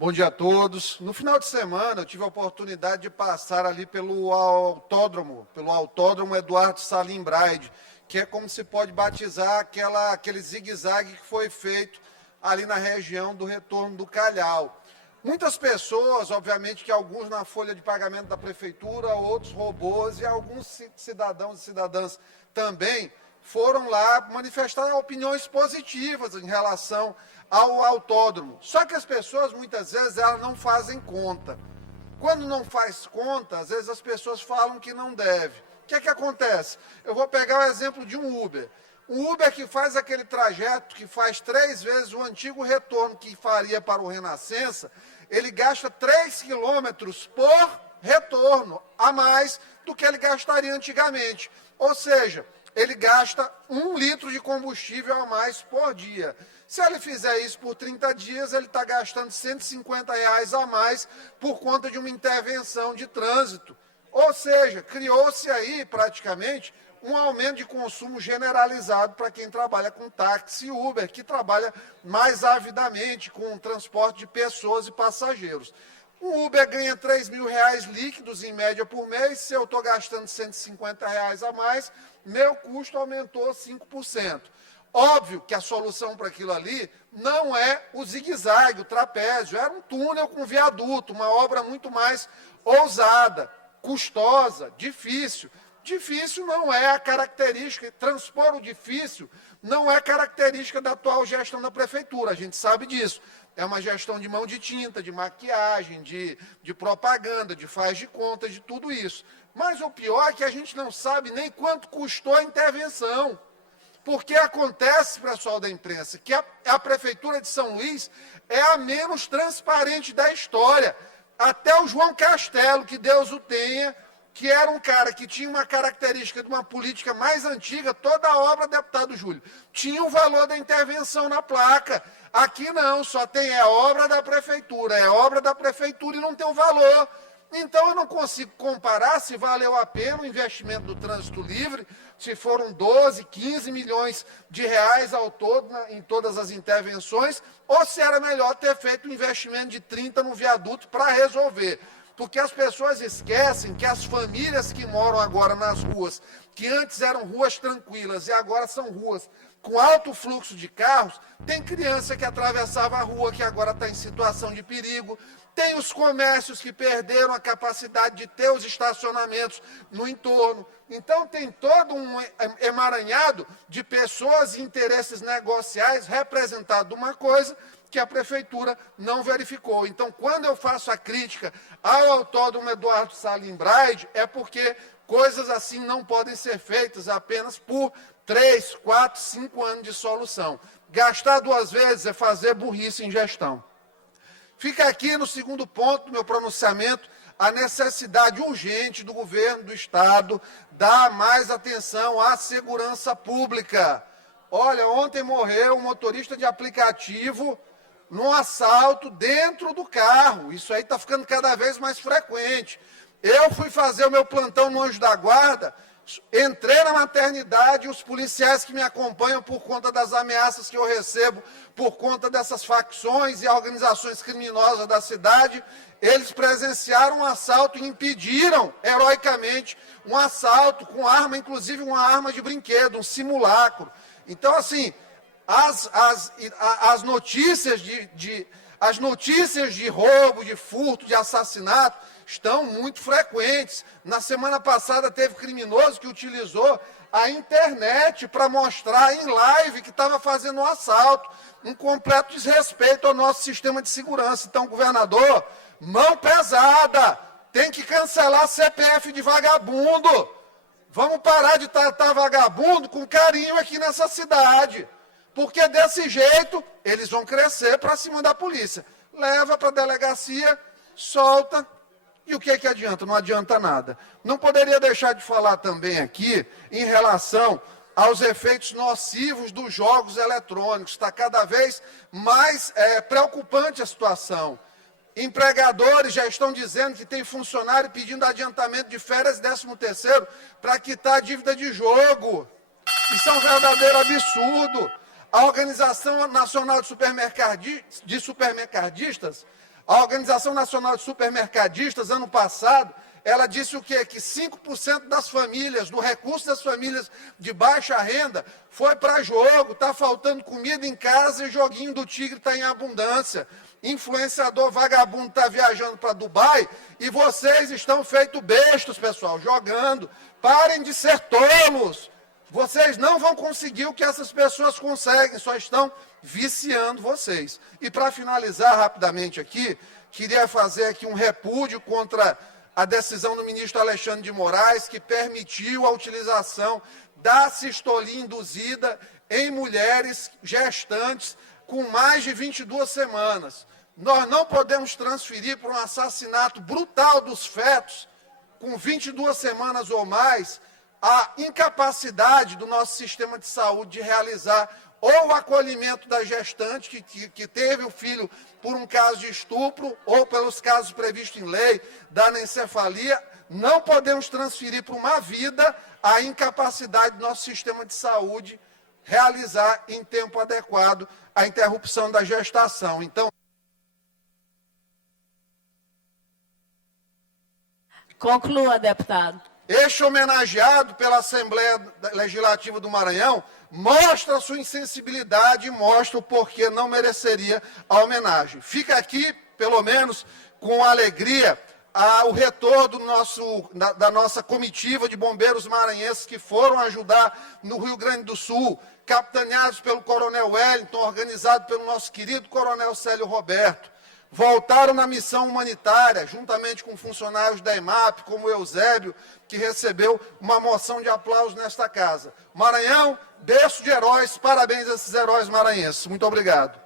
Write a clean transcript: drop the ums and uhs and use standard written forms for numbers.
Bom dia a todos. No final de semana, eu tive a oportunidade de passar ali pelo autódromo Eduardo Salim Braide, que é como se pode batizar aquele zigue-zague que foi feito ali na região do retorno do Calhau. Muitas pessoas, obviamente que alguns na folha de pagamento da prefeitura, outros robôs e alguns cidadãos e cidadãs também foram lá manifestar opiniões positivas em relação ao autódromo. Só que as pessoas, muitas vezes, elas não fazem conta. Quando não faz conta, às vezes as pessoas falam que não deve. O que é que acontece? Eu vou pegar o exemplo de um Uber. O Uber que faz aquele trajeto, que faz 3 vezes o antigo retorno que faria para o Renascença, ele gasta 3 quilômetros por retorno, a mais do que ele gastaria antigamente. Ou seja, ele gasta 1 litro de combustível a mais por dia. Se ele fizer isso por 30 dias, ele está gastando R$ 150 a mais por conta de uma intervenção de trânsito. Ou seja, criou-se aí praticamente um aumento de consumo generalizado para quem trabalha com táxi e Uber, que trabalha mais avidamente com o transporte de pessoas e passageiros. O Uber ganha R$ 3.000 líquidos, em média, por mês. Se eu estou gastando R$ 150 a mais, meu custo aumentou 5%. Óbvio que a solução para aquilo ali não é o zigue-zague, o trapézio. Era um túnel com viaduto, uma obra muito mais ousada, custosa, difícil. Difícil não é a característica, transpor o difícil não é característica da atual gestão da prefeitura, a gente sabe disso. É uma gestão de mão de tinta, de maquiagem, de propaganda, de faz de conta, de tudo isso. Mas o pior é que a gente não sabe nem quanto custou a intervenção. Porque acontece, pessoal da imprensa, que a Prefeitura de São Luís é a menos transparente da história. Até o João Castelo, que Deus o tenha, que era um cara que tinha uma característica de uma política mais antiga, toda a obra, deputado Júlio, tinha o valor da intervenção na placa. Aqui não, só tem obra da Prefeitura e não tem o valor. Então, eu não consigo comparar se valeu a pena o investimento do trânsito livre, se foram 12, 15 milhões de reais ao todo em todas as intervenções, ou se era melhor ter feito um investimento de 30 no viaduto para resolver. Porque as pessoas esquecem que as famílias que moram agora nas ruas, que antes eram ruas tranquilas e agora são ruas com alto fluxo de carros, tem criança que atravessava a rua que agora está em situação de perigo, tem os comércios que perderam a capacidade de ter os estacionamentos no entorno. Então, tem todo um emaranhado de pessoas e interesses negociais representado uma coisa que a Prefeitura não verificou. Então, quando eu faço a crítica ao autódromo Eduardo Salim Braide, é porque coisas assim não podem ser feitas apenas por 3, 4, 5 anos de solução. Gastar 2 vezes é fazer burrice em gestão. Fica aqui no segundo ponto do meu pronunciamento a necessidade urgente do governo do Estado dar mais atenção à segurança pública. Olha, ontem morreu um motorista de aplicativo num assalto dentro do carro. Isso aí está ficando cada vez mais frequente. Eu fui fazer o meu plantão no Anjo da Guarda, entrei na maternidade, os policiais que me acompanham por conta das ameaças que eu recebo, por conta dessas facções e organizações criminosas da cidade, eles presenciaram um assalto e impediram, heroicamente, um assalto com arma, inclusive uma arma de brinquedo, um simulacro. Então, assim, as notícias de roubo, de furto, de assassinato, estão muito frequentes. Na semana passada teve criminoso que utilizou a internet para mostrar em live que estava fazendo um assalto, um completo desrespeito ao nosso sistema de segurança. Então, governador, mão pesada, tem que cancelar CPF de vagabundo. Vamos parar de tratar vagabundo com carinho aqui nessa cidade, porque desse jeito eles vão crescer para cima da polícia. Leva para a delegacia, solta. E o que é que adianta? Não adianta nada. Não poderia deixar de falar também aqui em relação aos efeitos nocivos dos jogos eletrônicos. Está cada vez mais preocupante a situação. Empregadores já estão dizendo que tem funcionário pedindo adiantamento de férias e 13º para quitar a dívida de jogo. Isso é um verdadeiro absurdo. A Organização Nacional de Supermercadistas A Organização Nacional de Supermercadistas, ano passado, ela disse o quê? Que 5% das famílias, do recurso das famílias de baixa renda, foi para jogo, está faltando comida em casa e joguinho do tigre está em abundância. Influenciador vagabundo está viajando para Dubai e vocês estão feitos bestos, pessoal, jogando. Parem de ser tolos. Vocês não vão conseguir o que essas pessoas conseguem, só estão viciando vocês. E para finalizar rapidamente aqui, queria fazer aqui um repúdio contra a decisão do ministro Alexandre de Moraes, que permitiu a utilização da cistolia induzida em mulheres gestantes com mais de 22 semanas. Nós não podemos transferir para um assassinato brutal dos fetos, com 22 semanas ou mais, a incapacidade do nosso sistema de saúde de realizar ou o acolhimento da gestante que teve o filho por um caso de estupro ou pelos casos previstos em lei da anencefalia. Não podemos transferir para uma vida a incapacidade do nosso sistema de saúde realizar em tempo adequado a interrupção da gestação. Então, conclua, deputado. este homenageado pela Assembleia Legislativa do Maranhão mostra a sua insensibilidade e mostra o porquê não mereceria a homenagem. Fica aqui, pelo menos, com alegria, o retorno da nossa comitiva de bombeiros maranhenses que foram ajudar no Rio Grande do Sul, capitaneados pelo Coronel Wellington, organizado pelo nosso querido Coronel Célio Roberto. Voltaram na missão humanitária, juntamente com funcionários da EMAP, como o Eusébio, que recebeu uma moção de aplauso nesta casa. Maranhão, berço de heróis, parabéns a esses heróis maranhenses. Muito obrigado.